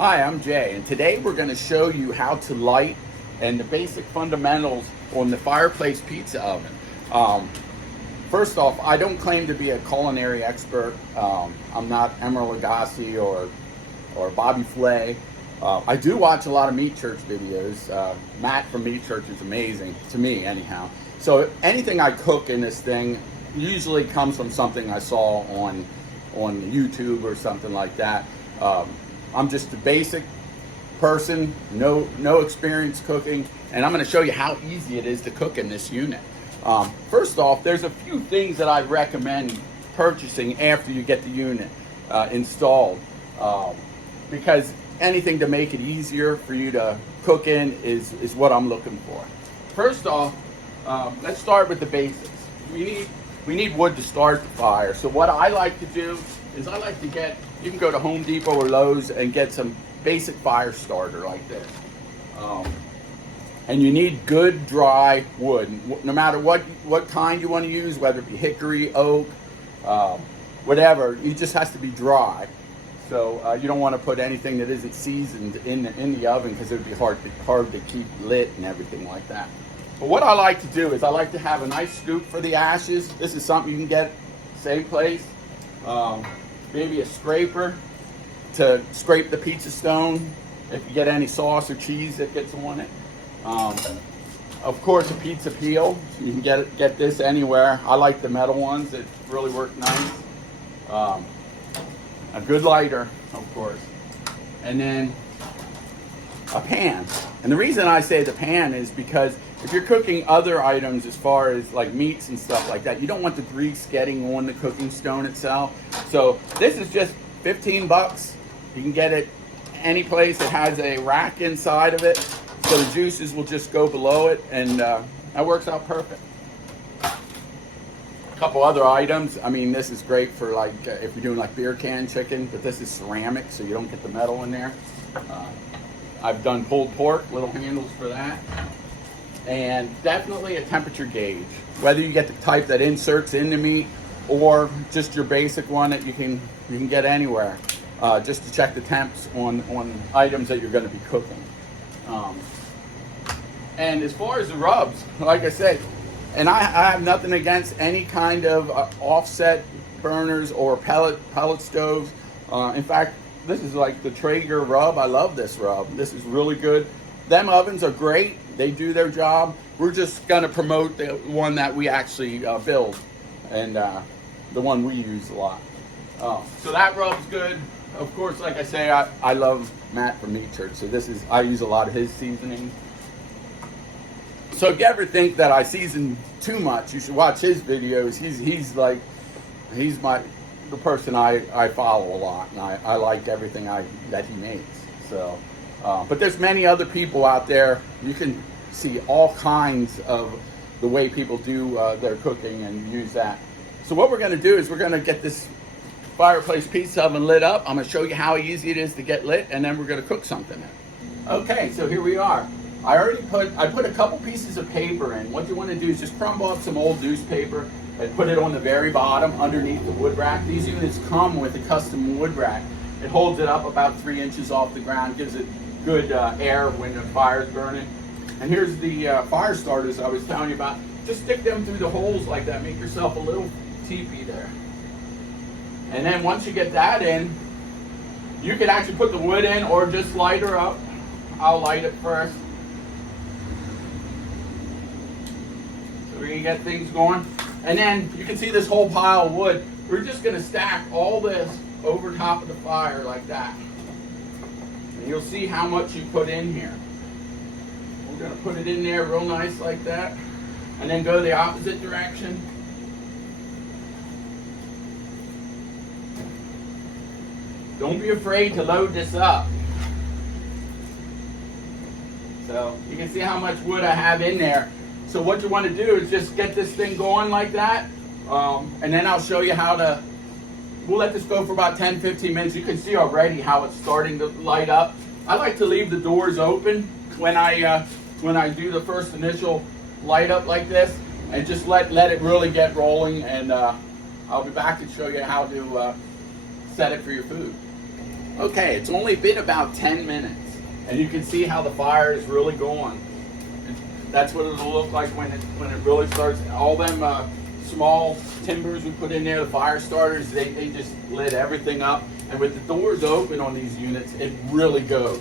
Hi, I'm Jay, and today we're going to show you how to light and the basic fundamentals on the Fireplace Pizza oven. First off, I don't claim to be a culinary expert. I'm not Emeril Lagasse or Bobby Flay. I do watch a lot of Meat Church videos. Matt from Meat Church is amazing, to me anyhow. So anything I cook in this thing usually comes from something I saw on YouTube or something like that. I'm just a basic person, no experience cooking, and I'm going to show you how easy it is to cook in this unit. First off, there's a few things that I recommend purchasing after you get the unit installed, because anything to make it easier for you to cook in is what I'm looking for. First off, let's start with the basics. We need wood to start the fire. So what I like to do is I like to get, you can go to Home Depot or Lowe's and get some basic fire starter like this. And you need good dry wood, no matter what kind you want to use, whether it be hickory, oak, whatever. It just has to be dry. So you don't want to put anything that isn't seasoned in the oven, because it would be hard to keep lit and everything like that. But what I like to do is I like to have a nice scoop for the ashes. This is something you can get same place. Maybe a scraper to scrape the pizza stone if you get any sauce or cheese that gets on it. Of course, a pizza peel. You can get this anywhere. I like the metal ones that really work nice. A good lighter, of course. And then a pan. And the reason I say the pan is because if you're cooking other items as far as like meats and stuff like that, you don't want the grease getting on the cooking stone itself. So this is just 15 bucks. You can get it any place that has a rack inside of it, so the juices will just go below it, and that works out perfect. A couple other items. I mean, this is great for like if you're doing like beer can chicken, but this is ceramic, so you don't get the metal in there. I've done pulled pork, little handles for that. And definitely a temperature gauge. Whether you get the type that inserts in the meat or just your basic one that you can get anywhere, just to check the temps on items that you're going to be cooking. And as far as the rubs, like I said, and I have nothing against any kind of offset burners or pellet stoves. In fact, this is like the Traeger rub. I love this rub. This is really good. Them ovens are great. They do their job. We're just going to promote the one that we actually build, and the one we use a lot. So that rub's good. Of course, like I say, I love Matt from Meat Church, so I use a lot of his seasoning. So if you ever think that I season too much, you should watch his videos. He's the person I follow a lot, and I like everything that he makes. So, but there's many other people out there. You can see all kinds of the way people do their cooking and use that. So what we're going to do is we're going to get this Fireplace Pizza oven lit up. I'm going to show you how easy it is to get lit, and then we're going to cook something in. Okay, so here we are. I put a couple pieces of paper in. What you want to do is just crumble up some old newspaper and put it on the very bottom underneath the wood rack. These units come with a custom wood rack. It holds it up about 3 inches off the ground, gives it good air when the fire's burning. And here's the fire starters I was telling you about. Just stick them through the holes like that. Make yourself a little teepee there. And then once you get that in, you can actually put the wood in or just light her up. I'll light it first. So we can get things going. And then you can see this whole pile of wood. We're just going to stack all this over top of the fire like that. And you'll see how much you put in here. We're going to put it in there real nice like that. And then go the opposite direction. Don't be afraid to load this up. So you can see how much wood I have in there. So what you want to do is just get this thing going like that. And then I'll show you how to, we'll let this go for about 10-15 minutes. You can see already how it's starting to light up. I like to leave the doors open when I do the first initial light up like this, and just let it really get rolling, and I'll be back to show you how to set it for your food. Okay, it's only been about 10 minutes, and you can see how the fire is really going. That's what it'll look like when it really starts. All them small timbers we put in there, the fire starters, they just lit everything up. And with the doors open on these units, it really goes.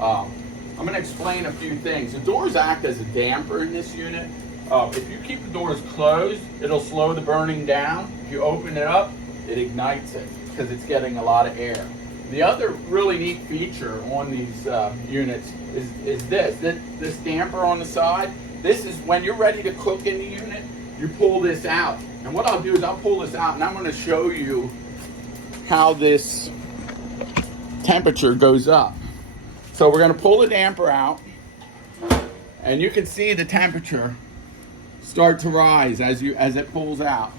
I'm going to explain a few things. The doors act as a damper in this unit. If you keep the doors closed, it'll slow the burning down. If you open it up, it ignites it because it's getting a lot of air. The other really neat feature on these units is this damper on the side. This is when you're ready to cook in the unit, you pull this out. And what I'll do is I'll pull this out and I'm going to show you how this temperature goes up. So we're going to pull the damper out, and you can see the temperature start to rise as it pulls out.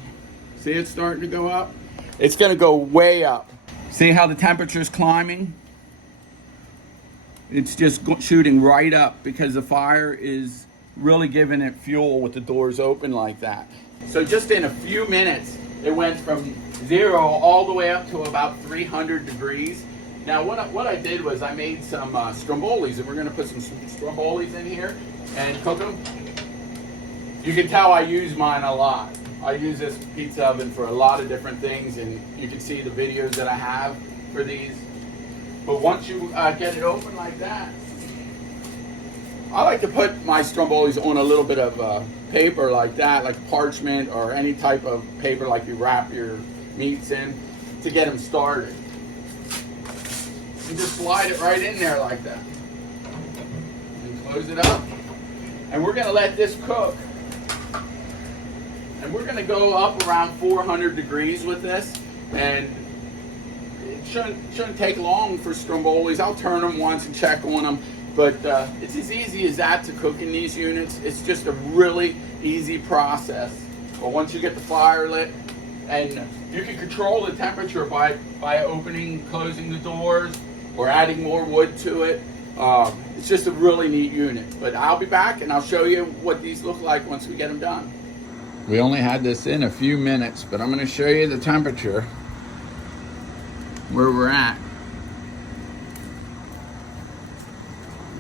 See, it's starting to go up. It's going to go way up. See how the temperature is climbing? It's just shooting right up because the fire is really giving it fuel with the doors open like that. So just in a few minutes, it went from 0 all the way up to about 300 degrees. Now what I did was I made some strombolis, and we're going to put some strombolis in here and cook them. You can tell I use mine a lot. I use this pizza oven for a lot of different things, and you can see the videos that I have for these. But once you get it open like that, I like to put my strombolis on a little bit of paper like that, like parchment or any type of paper like you wrap your meats in to get them started. You just slide it right in there like that. And close it up. And we're going to let this cook. And we're going to go up around 400 degrees with this. And it shouldn't take long for strombolis. I'll turn them once and check on them. But it's as easy as that to cook in these units. It's just a really easy process. But once you get the fire lit, and you can control the temperature by opening, closing the doors, or adding more wood to it. It's just a really neat unit. But I'll be back and I'll show you what these look like once we get them done. We only had this in a few minutes, but I'm going to show you the temperature where we're at.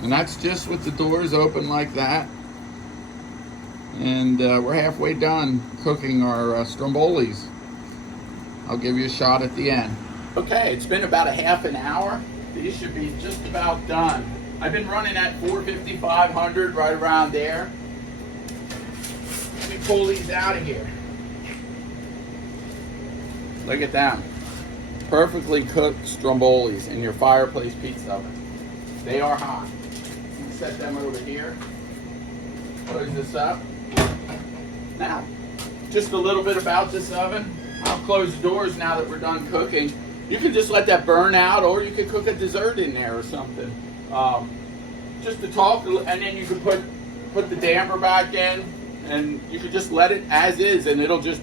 And that's just with the doors open like that. And we're halfway done cooking our strombolis. I'll give you a shot at the end. Okay, it's been about a half an hour. These should be just about done. I've been running at 450, 500, right around there. Let me pull these out of here. Look at them. Perfectly cooked strombolis in your Fireplace Pizza oven. They are hot. Set them over here. Close this up. Now, just a little bit about this oven. I'll close the doors now that we're done cooking. You can just let that burn out, or you could cook a dessert in there or something. Just to talk, and then you can put the damper back in, and you could just let it as is, and it'll just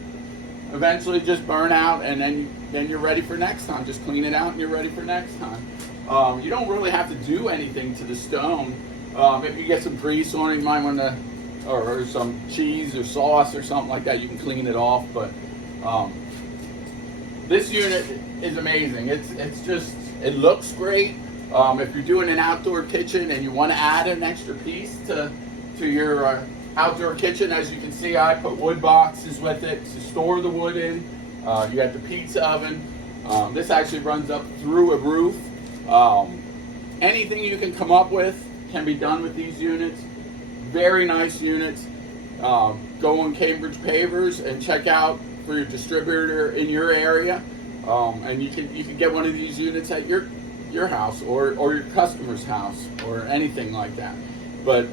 eventually just burn out, and then you're ready for next time. Just clean it out, and you're ready for next time. You don't really have to do anything to the stone. If you get some grease on it, you might want to, or some cheese or sauce or something like that, you can clean it off. But this unit is amazing. It's just, it looks great. If you're doing an outdoor kitchen and you want to add an extra piece to your outdoor kitchen, as you can see, I put wood boxes with it to store the wood in. You got the pizza oven. This actually runs up through a roof. Anything you can come up with can be done with these units. Very nice units. Go on Cambridge Pavers and check out for your distributor in your area, and you can get one of these units at your house or your customer's house or anything like that. But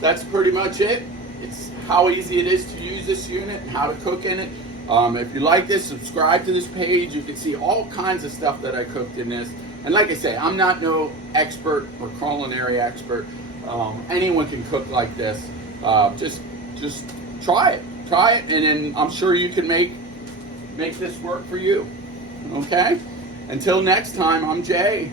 that's pretty much it. It's how easy it is to use this unit and how to cook in it. If you like this, subscribe to this page. You can see all kinds of stuff that I cooked in this. And like I say, I'm not no expert or culinary expert. Anyone can cook like this. Just try it, and then I'm sure you can make this work for you. Okay? Until next time, I'm Jay.